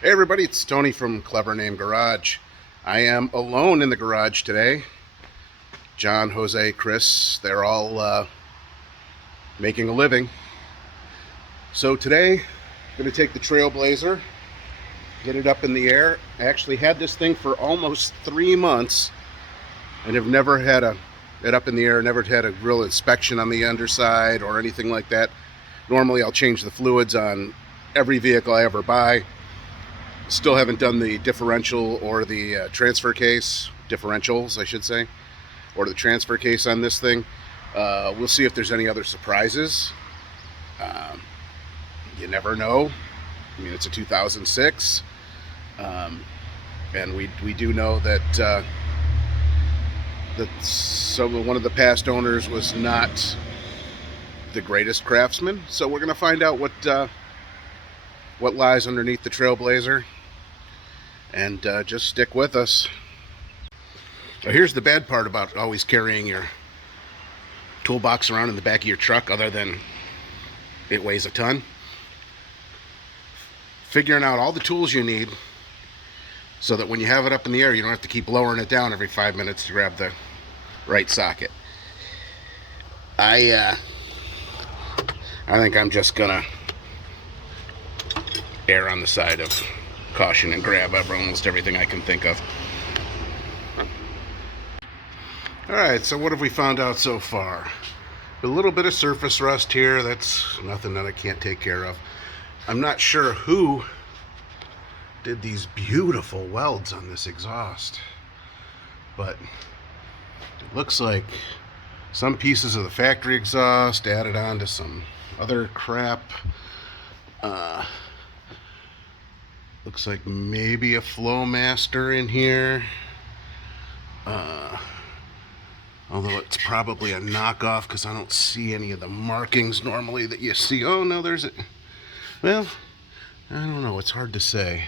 Hey everybody, it's Tony from Clever Name Garage. I am alone in the garage today. John, Jose, Chris, they're all making a living. So today, I'm going to take the Trailblazer, get it up in the air. I actually had this thing for almost 3 months and have never had it up in the air, never had a real inspection on the underside or anything like that. Normally I'll change the fluids on every vehicle I ever buy. Still haven't done the differential or the transfer case, differentials I should say, or the transfer case on this thing. We'll see if there's any other surprises. Um, you never know. I mean, it's a 2006, and we do know that one of the past owners was not the greatest craftsman. So we're going to find out what lies underneath the Trailblazer, and just stick with us. So here's the bad part about always carrying your toolbox around in the back of your truck, other than it weighs a ton. Figuring out all the tools you need so that when you have it up in the air, you don't have to keep lowering it down every 5 minutes to grab the right socket. I think I'm just gonna err on the side of caution and grab almost everything I can think of. Alright, so what have we found out so far? A little bit of surface rust here. That's nothing that I can't take care of. I'm not sure who did these beautiful welds on this exhaust, but it looks like some pieces of the factory exhaust added on to some other crap. Looks like maybe a Flowmaster in here. Although it's probably a knockoff because I don't see any of the markings normally that you see. Oh no, there's it. Well, I don't know. It's hard to say.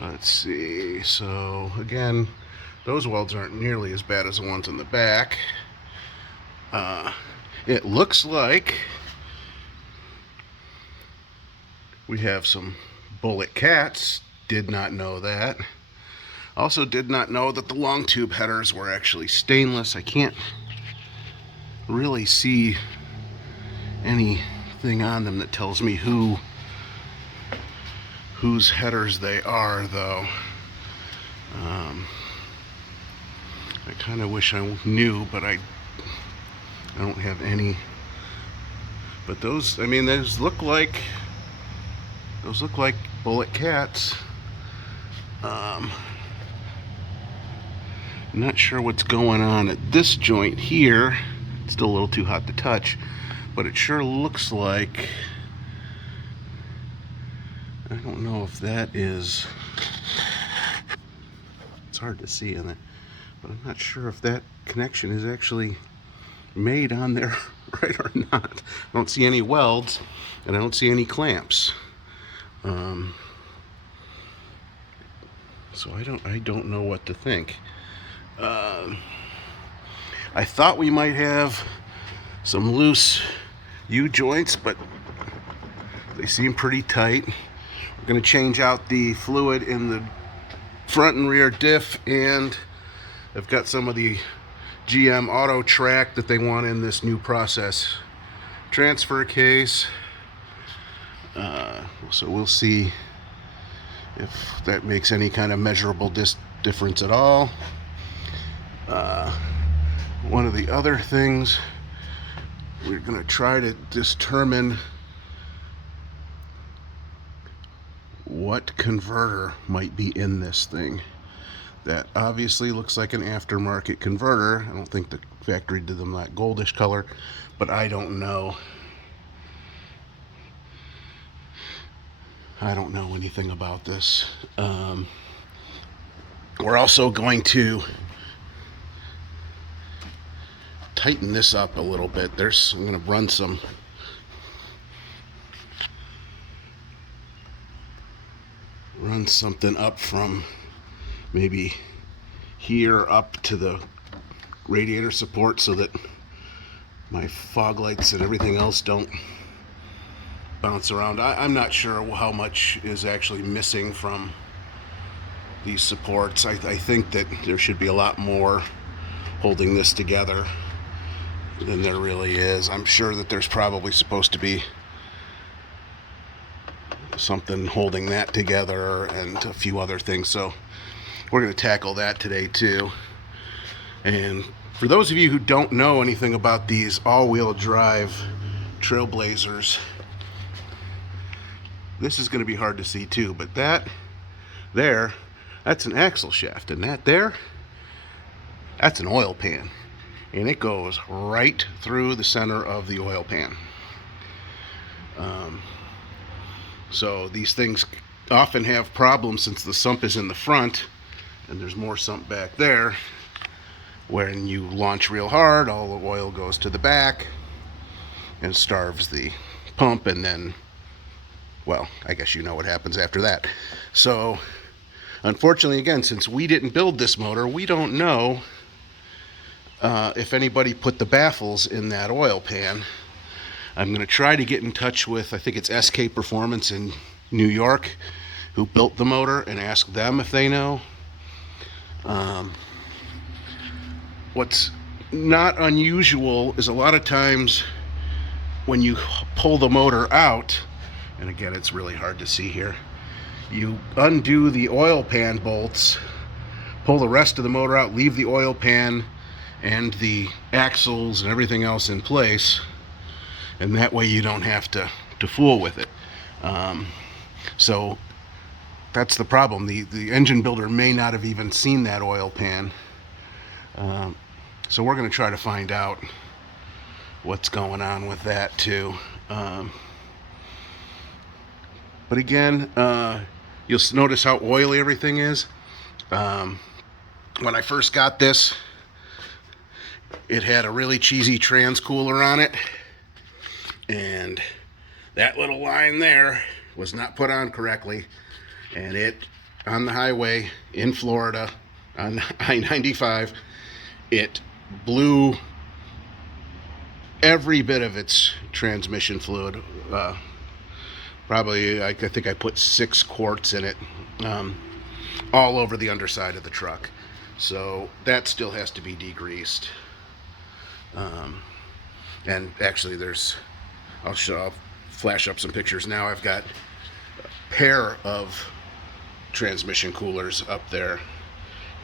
Let's see. So again, those welds aren't nearly as bad as the ones in the back. It looks like we have some bullet cats. Did not know that. Also did not know that the long tube headers were actually stainless. I can't really see anything on them that tells me whose headers they are, though. I kind of wish I knew, but I don't have any. But those, I mean, those look like bullet cats. Not sure what's going on at this joint here. It's still a little too hot to touch, but it sure looks like, I don't know if that is, it's hard to see in it, but I'm not sure if that connection is actually made on there right or not. I don't see any welds, and I don't see any clamps. So I don't know what to think. I thought we might have some loose U-joints, but they seem pretty tight. We're going to change out the fluid in the front and rear diff, and I've got some of the GM auto track that they want in this new process transfer case. So we'll see if that makes any kind of measurable difference at all. One of the other things, we're going to try to determine what converter might be in this thing. That obviously looks like an aftermarket converter. I don't think the factory did them that goldish color, but I don't know. I don't know anything about this. We're also going to tighten this up a little bit. I'm going to run something up from maybe here up to the radiator support so that my fog lights and everything else don't bounce around. I'm not sure how much is actually missing from these supports. I think that there should be a lot more holding this together than there really is. I'm sure that there's probably supposed to be something holding that together and a few other things. So we're going to tackle that today too. And for those of you who don't know anything about these all-wheel drive Trailblazers, this is going to be hard to see too, but that there, that's an axle shaft, and that there, that's an oil pan, and it goes right through the center of the oil pan. So these things often have problems since the sump is in the front and there's more sump back there. When you launch real hard, all the oil goes to the back and starves the pump, and then, well, I guess you know what happens after that. So unfortunately, again, since we didn't build this motor, we don't know if anybody put the baffles in that oil pan. I'm going to try to get in touch with, I think it's SK Performance in New York, who built the motor, and ask them if they know. What's not unusual is a lot of times when you pull the motor out, and again, it's really hard to see here, you undo the oil pan bolts, pull the rest of the motor out, leave the oil pan and the axles and everything else in place, and that way you don't have to fool with it. So that's the problem. The engine builder may not have even seen that oil pan. So we're going to try to find out what's going on with that too. But again, you'll notice how oily everything is. When I first got this, it had a really cheesy trans cooler on it, and that little line there was not put on correctly, and it, on the highway in Florida on I-95, it blew every bit of its transmission fluid. Probably, I think I put 6 quarts in it, all over the underside of the truck. So that still has to be degreased. And actually, I'll flash up some pictures now. I've got a pair of transmission coolers up there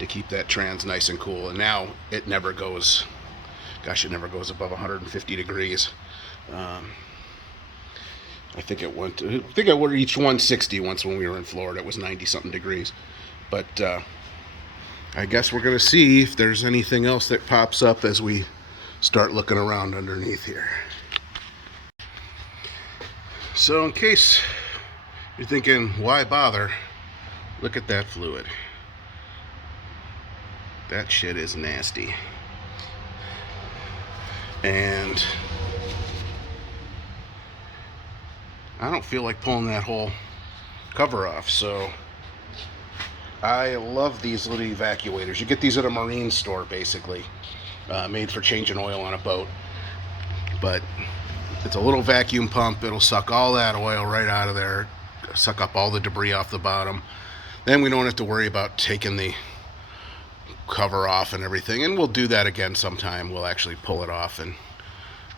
to keep that trans nice and cool, and now it never goes, gosh, it never goes above 150 degrees. I think it reached 160 once when we were in Florida. It was 90 something degrees. But I guess we're going to see if there's anything else that pops up as we start looking around underneath here. So in case you're thinking, why bother, look at that fluid. That shit is nasty. And I don't feel like pulling that whole cover off, so I love these little evacuators. You get these at a marine store, basically, made for changing oil on a boat. But it's a little vacuum pump. It'll suck all that oil right out of there, suck up all the debris off the bottom. Then we don't have to worry about taking the cover off and everything, and we'll do that again sometime. We'll actually pull it off and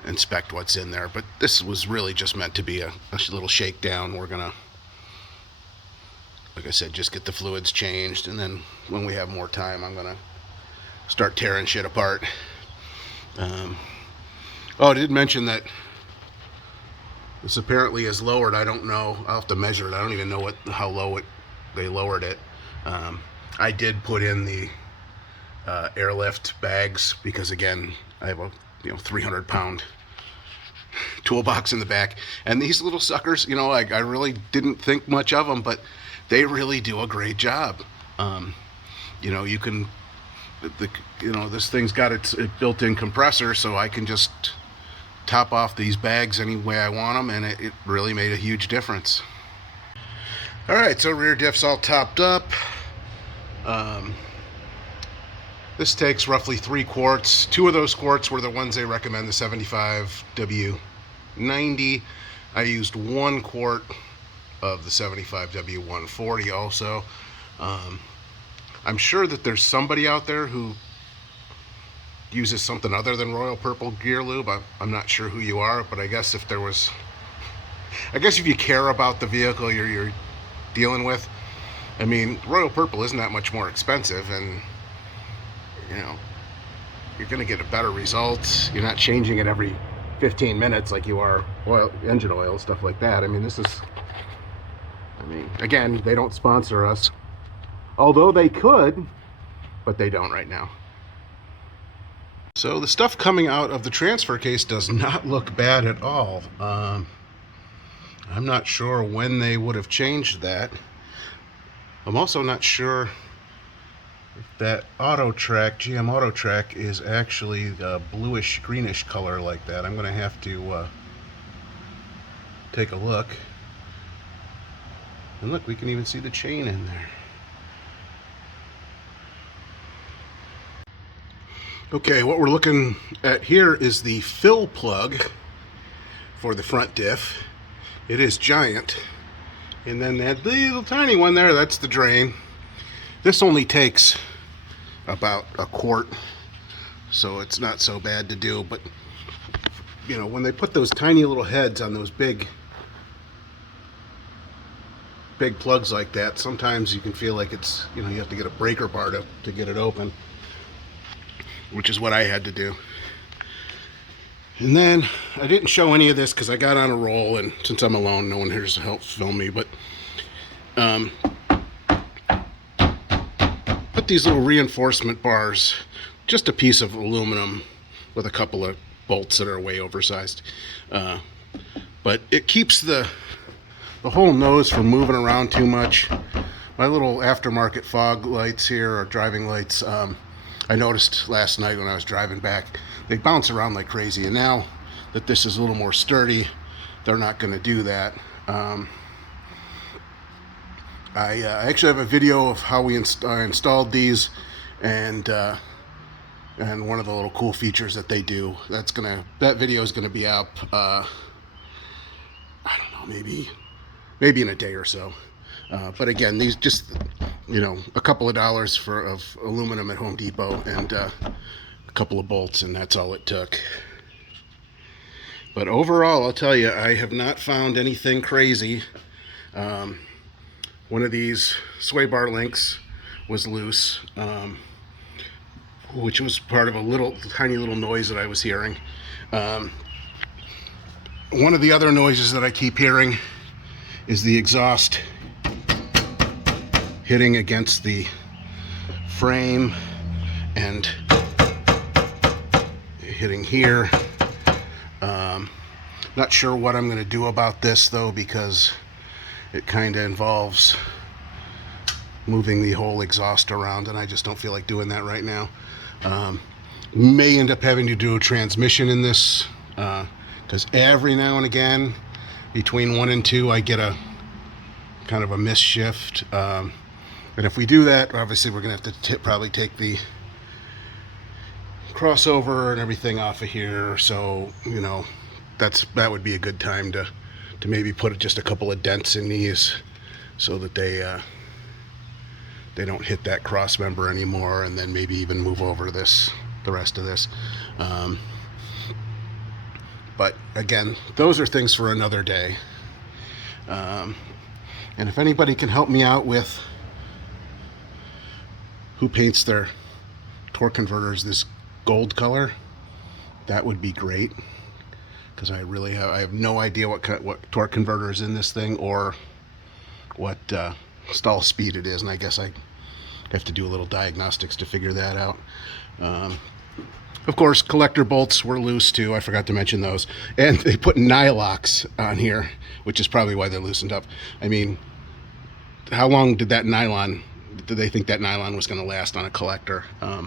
inspect what's in there, but this was really just meant to be a little shakedown. We're gonna, like I said, just get the fluids changed, and then when we have more time, I'm gonna start tearing shit apart. Oh, I did mention that this apparently is lowered. I don't know, I'll have to measure it. I don't even know how low they lowered it. I did put in the airlift bags because, again, I have a 300-pound toolbox in the back, and these little suckers, I really didn't think much of them, but they really do a great job. You can, this thing's got its built-in compressor, so I can just top off these bags any way I want them, and it really made a huge difference. All right, so rear diff's all topped up. This takes roughly 3 quarts. 2 of those quarts were the ones they recommend, the 75W90. I used 1 quart of the 75W140 also. I'm sure that there's somebody out there who uses something other than Royal Purple gear lube. I'm not sure who you are, but I guess if you care about the vehicle you're dealing with, I mean, Royal Purple isn't that much more expensive, and you know, you're going to get a better result. You're not changing it every 15 minutes like you are engine oil, stuff like that. I mean, again, they don't sponsor us, although they could, but they don't right now. So the stuff coming out of the transfer case does not look bad at all. I'm not sure when they would have changed that. I'm also not sure if that GM Auto Track is actually a bluish greenish color like that. I'm going to have to take a look. And look, we can even see the chain in there. Okay, what we're looking at here is the fill plug for the front diff. It is giant. And then that little tiny one there, that's the drain. This only takes about a quart, so it's not so bad to do. But you know, when they put those tiny little heads on those big plugs like that, sometimes you can feel like it's, you know, you have to get a breaker bar to get it open, which is what I had to do. And then I didn't show any of this because I got on a roll, and since I'm alone, no one here to help film me, but put these little reinforcement bars, just a piece of aluminum with a couple of bolts that are way oversized, but it keeps the whole nose from moving around too much. My little aftermarket fog lights here, or driving lights, I noticed last night when I was driving back, they bounce around like crazy, and now that this is a little more sturdy, they're not going to do that. I actually have a video of how I installed these, and one of the little cool features that they do. That video is gonna be up. I don't know, maybe in a day or so. But again, these just, you know, a couple of dollars of aluminum at Home Depot and a couple of bolts, and that's all it took. But overall, I'll tell you, I have not found anything crazy. One of these sway bar links was loose, which was part of a tiny little noise that I was hearing. One of the other noises that I keep hearing is the exhaust hitting against the frame and hitting here. Not sure what I'm going to do about this though, because it kind of involves moving the whole exhaust around, and I just don't feel like doing that right now. May end up having to do a transmission in this, because every now and again between 1 and 2 I get a kind of a misshift, and if we do that, obviously we're gonna have to probably take the crossover and everything off of here. So, you know, that would be a good time to maybe put just a couple of dents in these so that they don't hit that cross member anymore, and then maybe even move over the rest of this. But again, those are things for another day. And if anybody can help me out with who paints their torque converters this gold color, that would be great, because I have no idea what torque converter is in this thing, or what stall speed it is, and I guess I have to do a little diagnostics to figure that out. Of course, collector bolts were loose too. I forgot to mention those. And they put nylocks on here, which is probably why they're loosened up. I mean, how long did they think that nylon was going to last on a collector? I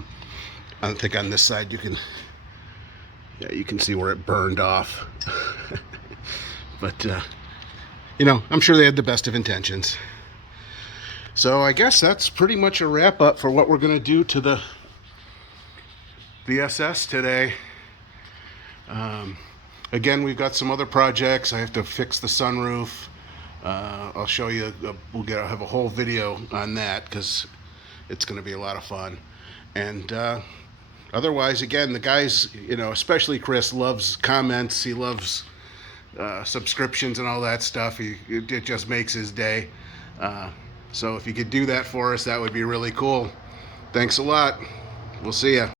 don't think on this side you can see where it burned off. But you know, I'm sure they had the best of intentions. So I guess that's pretty much a wrap up for what we're going to do to the BSS today. Again, we've got some other projects. I have to fix the sunroof. I'll show you. We'll have a whole video on that because it's going to be a lot of fun. And otherwise, again, the guys, especially Chris, loves comments. He loves subscriptions and all that stuff. It just makes his day. So if you could do that for us, that would be really cool. Thanks a lot. We'll see ya.